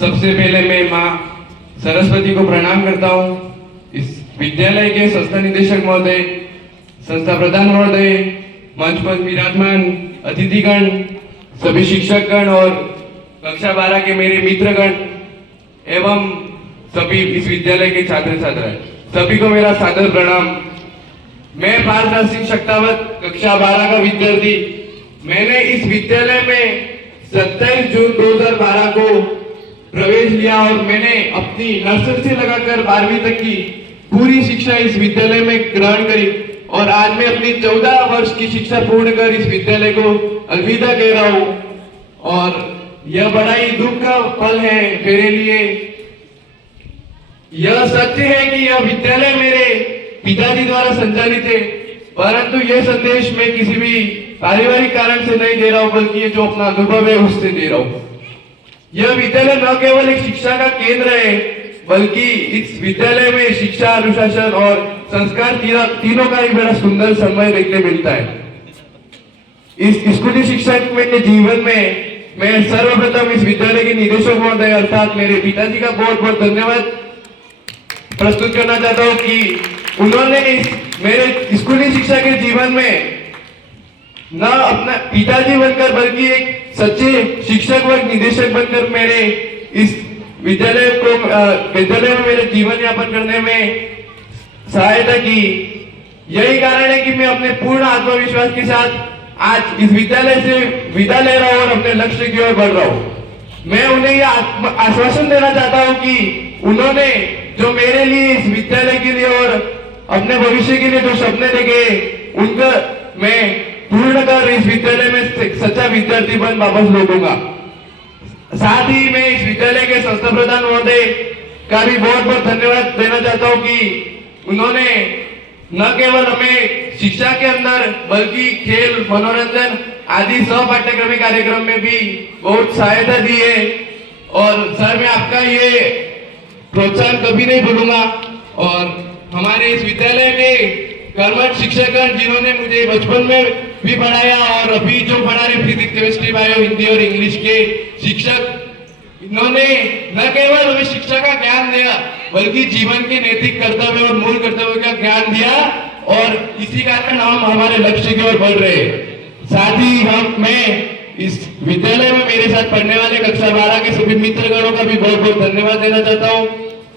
सबसे पहले मैं माँ सरस्वती को प्रणाम करता हूँ। इस विद्यालय के संस्था निदेशक महोदय, संस्था प्रधान महोदय, मंच पर विराजमान अतिथिगण, सभी शिक्षकगण और कक्षा 12 के मेरे मित्रगण एवं सभी इस विद्यालय के छात्र छात्राएं, सभी को मेरा सादर प्रणाम। मैं पार्थ सिंह शक्तावत, कक्षा 12 का विद्यार्थी। मैंने इस विद्यालय में 27 जून 2012 को प्रवेश लिया और मैंने अपनी नर्सरी से लगाकर 12वीं तक की पूरी शिक्षा इस विद्यालय में ग्रहण करी और आज मैं अपनी 14 वर्ष की शिक्षा पूर्ण कर इस विद्यालय को अलविदा कह रहा हूँ। और यह बड़ा ही दुख का पल है मेरे लिए। यह सत्य है कि यह विद्यालय मेरे पिताजी द्वारा संचालित है, परंतु यह संदेश मैं किसी भी पारिवारिक कारण से नहीं दे रहा हूँ, बल्कि ये जो अपना अनुभव है उससे दे रहा हूँ। यह विद्यालय न केवल एक शिक्षा का केंद्र है, बल्कि इस विद्यालय में शिक्षा, अनुशासन और संस्कार तीनों का एक बड़ा सुंदर समय देखने मिलता है। इस स्कूली शिक्षक में जीवन में मैं सर्वप्रथम इस विद्यालय के निदेशक महोदय अर्थात मेरे पिताजी का बहुत बहुत धन्यवाद प्रस्तुत करना चाहता हूँ कि उन्होंने मेरे स्कूली शिक्षा के जीवन में न अपना पिताजी बनकर बल्कि एक सच्चे शिक्षक व निदेशक बनकर मेरे इस विद्यालय में मेरे जीवन यापन करने में सहायता की। यही कारण है कि मैं अपने पूर्ण आत्मविश्वास के साथ आज इस विद्यालय से विदा ले रहा हूँ और अपने लक्ष्य की ओर बढ़ रहा हूँ। मैं उन्हें यह आश्वासन देना चाहता हूँ कि उन्होंने जो मेरे लिए इस विद्यालय के लिए और अपने भविष्य के लिए जो सपने देखे उनका मैं पूर्ण कर इस विद्यालय में सच्चा विद्यार्थी बन वापस लौटूंगा। साथ ही मैं इस विद्यालय के संस्था प्रधान महोदय का भी बहुत बहुत धन्यवाद देना चाहता हूँ कि उन्होंने न केवल हमें शिक्षा के अंदर बल्कि खेल, मनोरंजन आदि सह पाठ्यक्रमी कार्यक्रम में भी बहुत सहायता दी है। और सर, मैं आपका ये प्रोत्साहन कभी नहीं भूलूंगा। और हमारे इस विद्यालय के कर्मठ शिक्षकगण जिन्होंने मुझे बचपन में भी पढ़ाया और अभी जो पढ़ा रहे फिजिक्स, केमिस्ट्री, बायो, हिंदी और इंग्लिश के शिक्षक, इन्होंने न केवल हमें शिक्षा का ज्ञान दिया बल्कि जीवन के नैतिक कर्तव्य और मूल कर्तव्य का ज्ञान दिया और इसी कारण हम हमारे लक्ष्य की ओर बढ़ रहे हैं। साथ ही मैं इस विद्यालय में मेरे साथ पढ़ने वाले कक्षा 12 के सभी मित्रगणों का भी बहुत बहुत धन्यवाद देना चाहता हूँ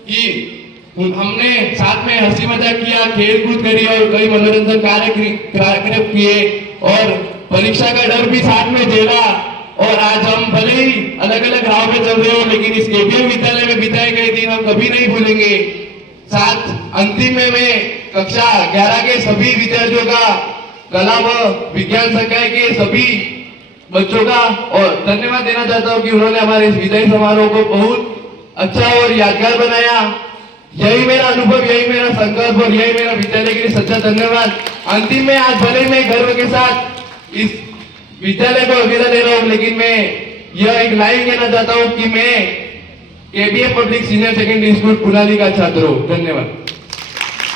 कि हमने साथ में हंसी मजाक किया, खेल कूद करी और कई मनोरंजन कार्यक्रम किए और परीक्षा का डर भी साथ में झेला। और आज हम भले ही अलग अलग राह में चल रहे हो, लेकिन इस केबीएम विद्यालय में बिताए गए दिन हम कभी नहीं भूलेंगे। साथ अंतिम में मैं कक्षा 11 के सभी विद्यार्थियों का, कला व विज्ञान संकाय के सभी बच्चों का और धन्यवाद देना चाहता हूँ कि उन्होंने हमारे इस विदाई समारोह को बहुत अच्छा और यादगार बनाया। यही मेरा अनुभव, यही मेरा संकल्प और यही मेरा विद्यालय के लिए सच्चा धन्यवाद। अंतिम में आज भले मैं गर्व के साथ इस विद्यालय को अलविदा ले रहा हूँ, लेकिन मैं यह एक लाइन कहना चाहता हूँ कि मैं KBM public senior secondary school Punali का छात्र हूँ। धन्यवाद।